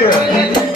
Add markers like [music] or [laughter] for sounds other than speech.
Teşekkür [laughs] ederim.